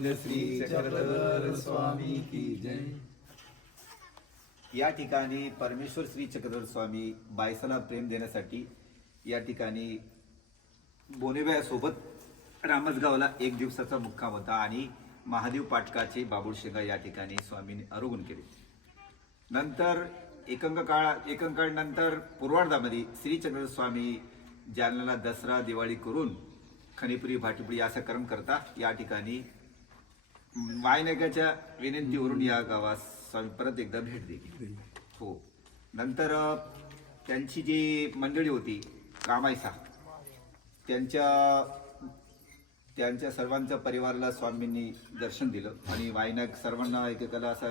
श्री चक्रधर स्वामी की जय. या ठिकाणी परमेश्वर श्री चक्रधर स्वामी बायसाला प्रेम देण्यासाठी या ठिकाणी बोनेबायासोबत रामसगावला एक दिवसाचा मुक्काम होता आणि महादेव पाटकाचे बाबुळ शेगा या ठिकाणी स्वामीने आरोग्य केले. नंतर एकंग काळ एकंकाळ नंतर पूर्वार्धामध्ये श्री चक्रधर स्वामी जालनाला दसरा दिवाळी करून खनिपुरी भाटीपुरी असा कर्म करता या ठिकाणी वायनेकाच्या विनंतीवरून या गावास स्वामी परत एकदा भेट दिली. हो. नंतर त्यांची जी मंडळी होती कामायसा त्यांच्या त्यांच्या सर्वांच्या परिवाराला स्वामींनी दर्शन दिलं आणि वायनाग सर्वांना एकेकाला असा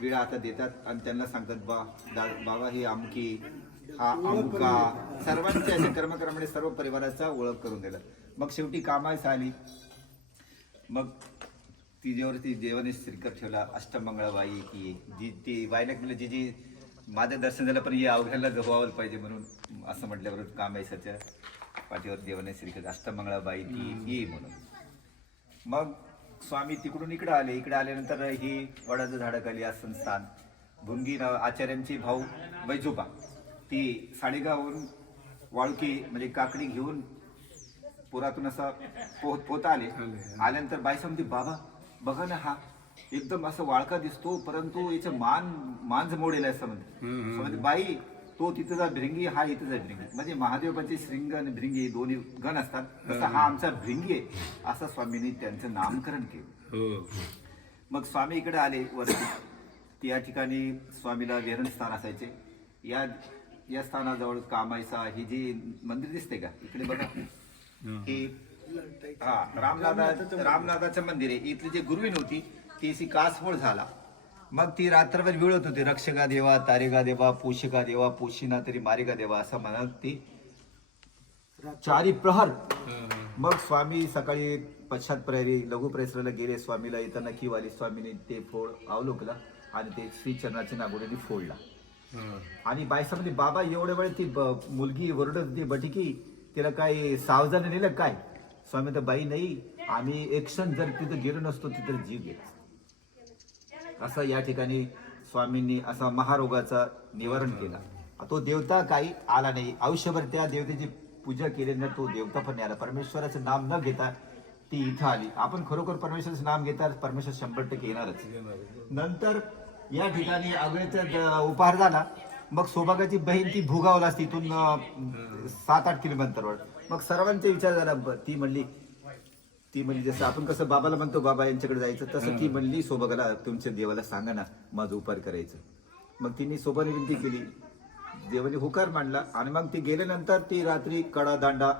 विळा आता देतात आणि त्यांना सांगतात बा दा बाबा ही आमकी हा अमुका सर्वांच्या अशा सर्व परिवाराचा ओळख करून दिला मग शेवटी कामायसा आली. मग तिच्यावरती देवाने श्रीकर ठेवला अष्टमंगळाबाई की जी ती वायनक म्हणजे जी जी माझं दर्शन झालं पण या अवघ्याला जवळ पाहिजे म्हणून असं म्हटल्याबरोबर कामायसाच्या पाठीवर देवाने श्रीकर अष्टमंगळाबाई ती ये म्हणून. मग स्वामी तिकडून इकडे आले. इकडे आल्यानंतर ही वडाचं झाडाखाली आसन भुंगी नाव आचार्यांची भाऊ बैजोबा ती साडेगावहून वाळकी म्हणजे काकडी घेऊन पुरातून असा पोहत पोहता आले. आल्यानंतर बाई सांगते बाबा बघा ना हा. एकदम असं वाळका दिसतो परंतु याचं मान मांज मोडेल आहे असं म्हणते म्हणजे बाई तो तिथं भिंगी हा इथं जा भिंगी. म्हणजे महादेवाचे श्रिंग आणि भिंगी दोन्ही गण असतात. तसा हा आमचा भिंगी आहे. असं स्वामींनी त्यांचं नामकरण केलं. हो. मग स्वामी इकडे आले वरती. या ठिकाणी स्वामीला विहरण स्थान असायचे. या या स्थानाजवळ कामायचा ही जी मंदिर दिसते का? इकडे बघा. ही हा रामनाथा रामनाथाचं मंदिर आहे. इथली जी गुरुवीन होती ती अशी कासफोड झाला. मग ती रात्रभर विळत होती. रक्षका देवा तारेगा देवा पोषिका देवा पोशिना तरी मारेगा देवा असं म्हणत ती. चारी प्रहर मग स्वामी सकाळी पश्चात प्रहरी लघु प्रसराला गेले. स्वामीला येताना किवाली स्वामीने ते फोड अवलोकला आणि ते श्री चरणाच्या नागोडीने फोडला. आणि बायसा बाबा एवढ्या वेळ ती मुलगी वरडत होती बटिकी तिला काय सावजाने नेलं काय? स्वामी तर बाई नाही आम्ही एक क्षण जर तिथं गेलो नसतो तिथं जीव गेला असं या ठिकाणी स्वामींनी असा महारोगाचा निवारण केला. तो देवता काही आला नाही. आयुष्यभर त्या देवतेची पूजा केल्यानंतर तो देवता पण नाही आला. परमेश्वराचं नाम न घेता ती इथं आली. आपण खरोखर परमेश्वराचं नाम घेता परमेश्वर शंभर टक्के येणारच. नंतर या ठिकाणी अगळेचा उपहार झाला. मग सौभागाची बहीण ती भुगावला तिथून सात आठ किलोमीटरवर. मग सर्वांचा विचार झाला ती म्हणली ती म्हणली जसं आपण कसं बाबाला म्हणतो बाबा यांच्याकडे जायचं तसं ती म्हणली सोबगाला तुमच्या देवाला सांगा ना माझं उपार करायचं. मग तिने सोबाने विनंती केली. देवाने हुकार मांडला आणि मग ती गेल्यानंतर ती रात्री कडा दांडा.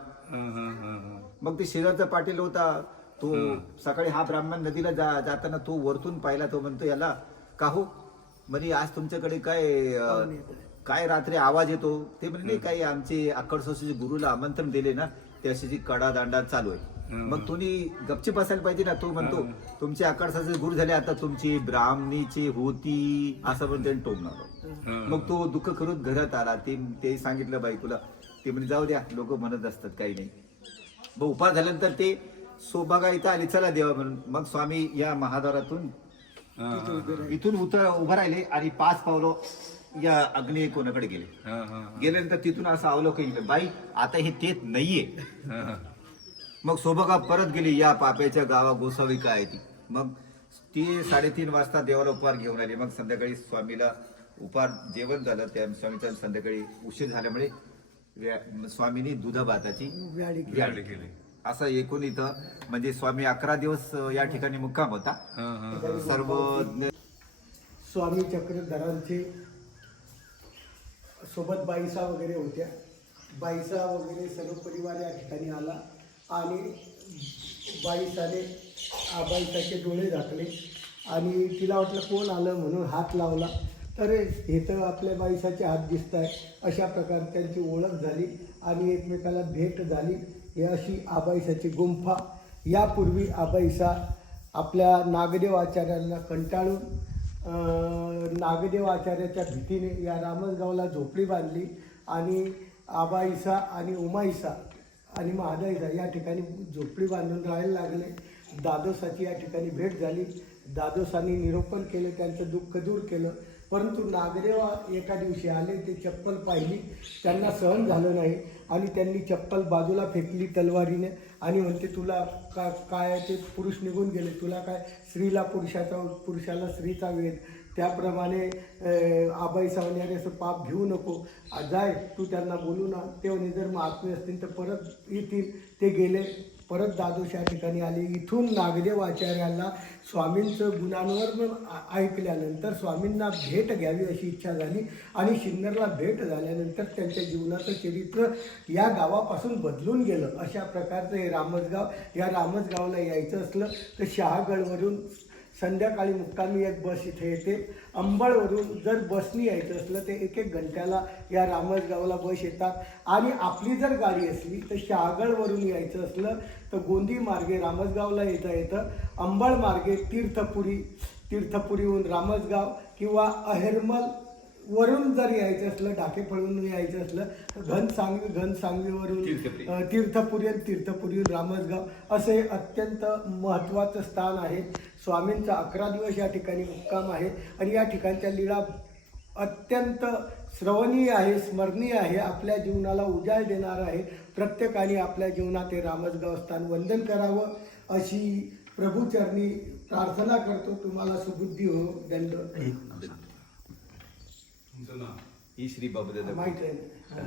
मग ती शेजारचा पाटील होता तो सकाळी हा ब्राह्मण नदीला जा जाताना तो वरतून पाहिला तो म्हणतो याला काहू म्हणे आज तुमच्याकडे काय अं, काय रात्री आवाज येतो? ते म्हणे नाही काही आमचे अक्कड गुरुला आमंत्रण दिले ना ते अशी जी कडा दांडा चालू आहे. मग तुम्ही गपची बसायला पाहिजे ना तो म्हणतो तुमचे अक्कड गुरु झाले आता तुमची ब्राह्मणीची होती असं पण त्यांनी टोमणार मग तो दुःख करून घरात आला. ते ते सांगितलं बाई तुला ते म्हणजे जाऊ द्या लोक म्हणत असतात काही नाही. मग उपार झाल्यानंतर ते सोबागा इथं आले चला देवा म्हणून. मग स्वामी या महाद्वारातून इथून उतर उभं राहिले आणि पाच पावलं या अग्नी कोणाकडे गेले? गेल्यानंतर तिथून असं अवलोकन केलं बाई आता हे तेच नाहीये. मग सोबगा परत गेली या पाप्याच्या गावा गोसावी काय ती? मग ती साडेतीन वाजता देवाला उपहार घेऊन आली. मग संध्याकाळी स्वामीला उपहार जेवण झालं. त्या स्वामीचा संध्याकाळी उशीर झाल्यामुळे व्या- स्वामींनी दुधा भाताची व्याळी केली. असं एकूण इथं म्हणजे स्वामी अकरा दिवस या ठिकाणी मुक्काम होता. सर्व स्वामी चक्रधरांचे सोबत बाईसा वगैरे होत्या. बाईसा वगैरे सर्व परिवार या ठिकाणी आला आणि बाईसाने आ, बाईसाचे डोळे झाकले आणि तिला वाटलं कोण आलं म्हणून हात लावला. तर हे तर आपल्या बाईसाचे हात दिसत आहे अशा प्रकारे त्यांची ओळख झाली आणि एकमेकाला भेट झाली. ही अशी आबाईसाची गुंफा. यापूर्वी आबाईसा आपल्या नागदेव आचार्यांना कंटाळून नागदेव आचार्याच्या भीतीने या रामसगावला झोपडी बांधली आणि आबाईसा आणि उमाईसा आणि महादाईसा या ठिकाणी झोपडी बांधून राहायला लागले. दादोसाची या ठिकाणी भेट झाली. दादोसांनी निरोपण केलं त्यांचं दुःख दूर केलं. परंतु नागरेवा एका दिवशी आले ते चप्पल पाहिली. त्यांना सहन झालं नाही. आणि त्यांनी चप्पल बाजूला फेकली तलवारीने आणि म्हणते तुला का काय ते? पुरुष निघून गेले. तुला काय? स्त्रीला पुरुषाचा पुरुषाला स्त्रीचा वेध. त्याप्रमाणे आबाई सावल्याने असं पाप घेऊ नको. जाय तू त्यांना बोलू ना. ते म्हणे जर महात्मे असतील तर परत येतील. ते गेले. परत दादोश या ठिकाणी आले. इथून नागदेव आचार्याला स्वामींचं गुणांवर ऐकल्यानंतर स्वामींना भेट घ्यावी अशी इच्छा झाली. आणि शिन्नरला भेट झाल्यानंतर त्यांच्या जीवनाचं चरित्र या गावापासून बदलून गेलं. अशा प्रकारचं हे रामसगाव या रामसगावला यायचं असलं तर शहागडवरून संध्याकाळी मुक्कामी एक बस इथे येते. अंबळवरून जर बसनी यायचं असलं तर एक एक घंट्याला या रामसगावला बस येतात. आणि आपली जर गाडी असली तर शहागडवरून यायचं असलं तर गोंदी मार्गे रामसगावला येता येतं. अंबळ मार्गे तीर्थपुरी तीर्थपुरीहून रामसगाव किंवा अहेरमल वरून जर यायचं असलं डाकेफळून यायचं असलं तर घनसांगवी घनसांगवीवरून तीर्थपुरी. आणि तीर्थपुरी रामसगाव असे अत्यंत महत्त्वाचं स्थान आहे. स्वामींचा अकरा दिवस या ठिकाणी मुक्काम आहे आणि या ठिकाणच्या लीळा अत्यंत श्रवणीय आहे स्मरणीय आहे. आपल्या जीवनाला उजाळ देणार आहे. प्रत्येकाने आपल्या जीवनात हे रामसगाव स्थान वंदन करावं अशी प्रभूचरणी प्रार्थना करतो. तुम्हाला सुबुद्धी हो. दंड ही श्री बाबू माहीत आहे